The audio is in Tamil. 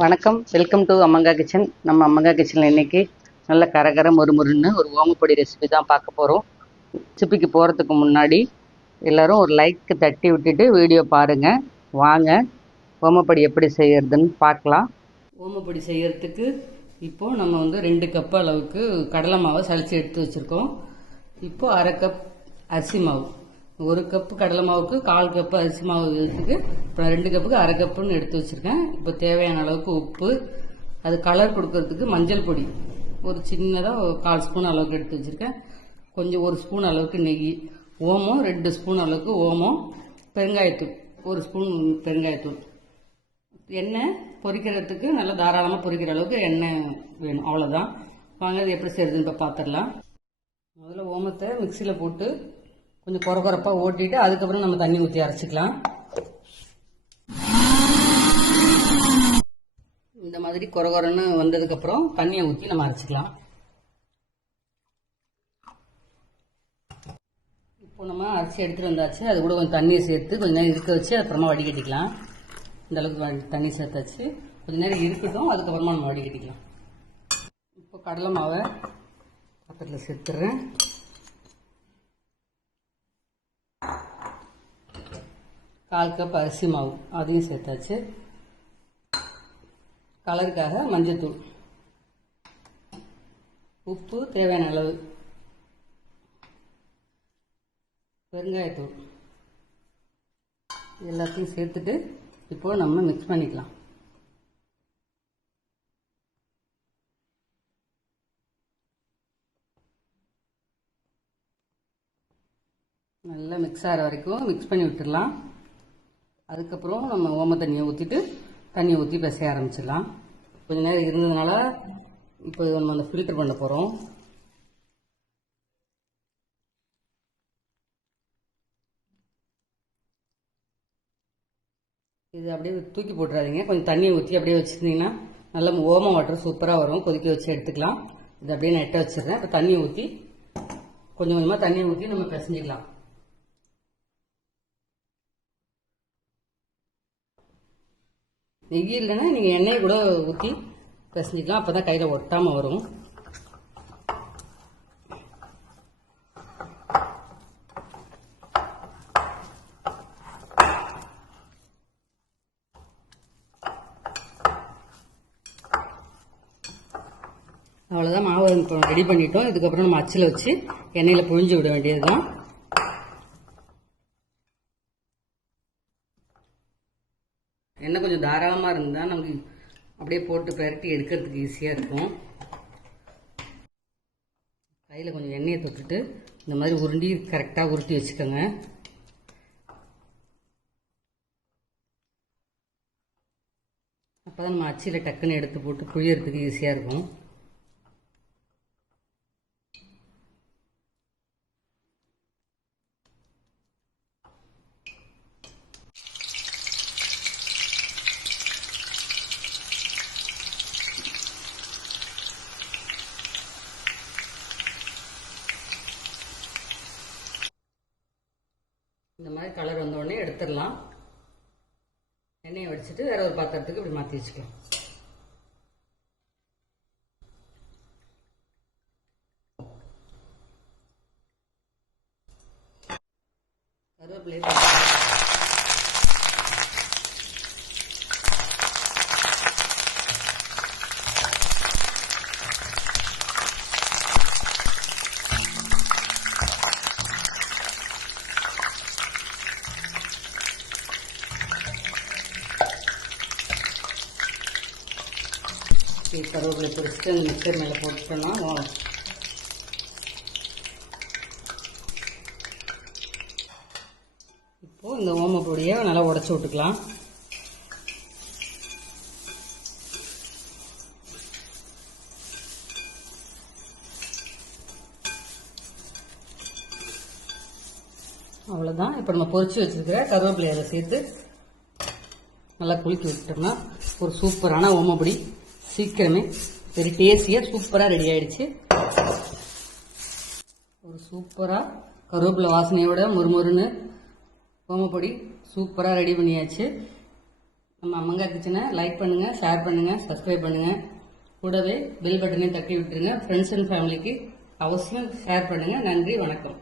வணக்கம். வெல்கம் டு அம்மங்கா கிச்சன் நம்ம அம்மங்கா கிச்சனில் இன்னைக்கு நல்ல கரகர மொறுமொறுன்னு ஒரு ஓமப்பொடி ரெசிபி தான் பார்க்க போகிறோம் ரெசிபிக்கு போகிறதுக்கு முன்னாடி எல்லாரும் ஒரு லைக் தட்டி விட்டுட்டு வீடியோ பாருங்கள் வாங்க. ஓமப்பொடி எப்படி செய்கிறதுன்னு பார்க்கலாம். ஓமப்பொடி செய்கிறதுக்கு இப்போது நம்ம வந்து ரெண்டு கப் அளவுக்கு கடலை மாவை சளிச்சு எடுத்து வச்சுருக்கோம். இப்போது அரை கப் அரிசி மாவு. ஒரு கப்பு கடலை மாவுக்கு கால் கப்பு அரிசி மாவு இதுக்கு இப்போ ரெண்டு கப்புக்கு அரை கப்புன்னு எடுத்து வச்சுருக்கேன். இப்போ தேவையான அளவுக்கு உப்பு அது கலர் கொடுக்கறதுக்கு மஞ்சள் பொடி. ஒரு சின்னதாக கால் ஸ்பூன் அளவுக்கு எடுத்து வச்சுருக்கேன். கொஞ்சம் ஒரு ஸ்பூன் அளவுக்கு நெய் ஓமம் ரெண்டு ஸ்பூன் அளவுக்கு ஓமம் பெருங்காயத்தூள் ஒரு ஸ்பூன் பெருங்காயத்தூள். எண்ணெய் பொரிக்கிறதுக்கு நல்லா தாராளமாக பொரிக்கிற அளவுக்கு எண்ணெய் வேணும். அவ்வளோதான் வாங்க இது எப்படி செய்யறதுன்னு இப்போ பார்த்துடலாம் முதல்ல ஓமத்தை மிக்சியில் போட்டு கொஞ்சம் குறை குறைப்பாக ஓட்டிட்டு அதுக்கப்புறம் நம்ம தண்ணி ஊற்றி அரைச்சிக்கலாம். இந்த மாதிரி குறை குறைன்னு வந்ததுக்கப்புறம் தண்ணியை ஊற்றி நம்ம அரைச்சிக்கலாம். இப்போ நம்ம அரிசி எடுத்துகிட்டு வந்தாச்சு. அது கூட கொஞ்சம் தண்ணியை சேர்த்து கொஞ்சம் நேரம் இருக்க வச்சு அப்புறமா வடிகட்டிக்கலாம். இந்த அளவுக்கு தண்ணி சேர்த்தாச்சு. கொஞ்சம் நேரம் இருக்கட்டும் அதுக்கப்புறமா நம்ம வடிகட்டிக்கலாம். இப்போ கடலை மாவை பக்கத்தில் சேர்த்துறேன். கால் கப் அரிசி மாவு அதையும் சேர்த்தாச்சு. கலருக்காக மஞ்சத்தூள். உப்பு தேவையான அளவு. பெருங்காயத்தூள். எல்லாத்தையும் சேர்த்துட்டு இப்போ நம்ம மிக்ஸ் பண்ணிக்கலாம். நல்லா மிக்ஸ் ஆகிற வரைக்கும் மிக்ஸ் பண்ணி விட்டுடலாம். அதுக்கப்புறம் நம்ம ஓம தண்ணியை ஊற்றிட்டு தண்ணியை ஊற்றி பிசைய ஆரம்பிச்சிடலாம். கொஞ்ச நேரம் இருந்ததுனால இப்போ நம்ம அந்த ஃபில்டர் பண்ண போகிறோம் இது அப்படியே தூக்கி போட்டுறாதீங்க. கொஞ்சம் தண்ணியை ஊற்றி அப்படியே வச்சுருந்தீங்கன்னா நல்ல ஓம வாட்டர் சூப்பராக வரும். கொதிக்க வச்சு எடுத்துக்கலாம். இது அப்படியே நெட்டை வச்சிடுறேன். இப்போ தண்ணியை ஊற்றி கொஞ்சம் கொஞ்சமாக தண்ணியை ஊற்றி நம்ம பிசைஞ்சிக்கலாம். நெய் இல்லைன்னா நீங்கள் எண்ணெயை கூட ஊற்றி பிசைஞ்சிக்கலாம். அப்போ தான் கையில் ஒட்டாமல் வரும். அவ்வளோதான் மாவு ரெடி பண்ணிட்டோம். இதுக்கப்புறம் நம்ம அச்சில் வச்சு எண்ணெயில் புழிஞ்சு விட வேண்டியது தான் எண்ணெய் கொஞ்சம் தாராளமாக இருந்தால் நமக்கு அப்படியே போட்டு பெரட்டி எடுக்கிறதுக்கு ஈஸியாக இருக்கும். கையில் கொஞ்சம் எண்ணெயை தொட்டுட்டு இந்த மாதிரி உருண்டி கரெக்டாக உருட்டி வச்சுக்கோங்க. அப்போ தான் நம்ம அச்சியில் டக்குன்னு எடுத்து போட்டு புழியறதுக்கு ஈஸியாக இருக்கும். இந்த மாதிரி கலர் வந்தோடனே எடுத்துடலாம். எண்ணெயை வடிச்சிட்டு வேற ஒரு பாத்திரத்துக்கு இப்படி மாற்றி வச்சுக்கலாம். கருவேப்பிலையை போட்டுக்கலாம். கருவேப்பிலை பொரிச்சிட்டு அந்த மிக்சர் மேலே போட்டுட்டோம்னா வா- இப்போது இந்த ஓமப்பொடியை நல்லா உடச்சி விட்டுக்கலாம். அவ்வளோதான் இப்போ நம்ம பொரிச்சு வச்சிருக்கிற கருவேப்பிலையை சேர்த்து நல்லா குளிக்க விட்டுட்டோம்னா ஒரு சூப்பரான ஓமப்பொடி சீக்கிரமே. வெரி டேஸ்டியாக சூப்பராக ரெடி ஆயிடுச்சு. ஒரு சூப்பராக கருவேப்பிலை வாசனையோட முறுமுறுன்னு ஓமப்பொடி சூப்பராக ரெடி பண்ணியாச்சு. நம்ம அம்மங்கா கிச்சனை லைக் பண்ணுங்க ஷேர் பண்ணுங்க சப்ஸ்கிரைப் பண்ணுங்க. கூடவே பெல் பட்டனையும் தட்டி விட்டுருங்க. ஃப்ரெண்ட்ஸ் அண்ட் ஃபேமிலிக்கு அவசியம் ஷேர் பண்ணுங்க. நன்றி வணக்கம்.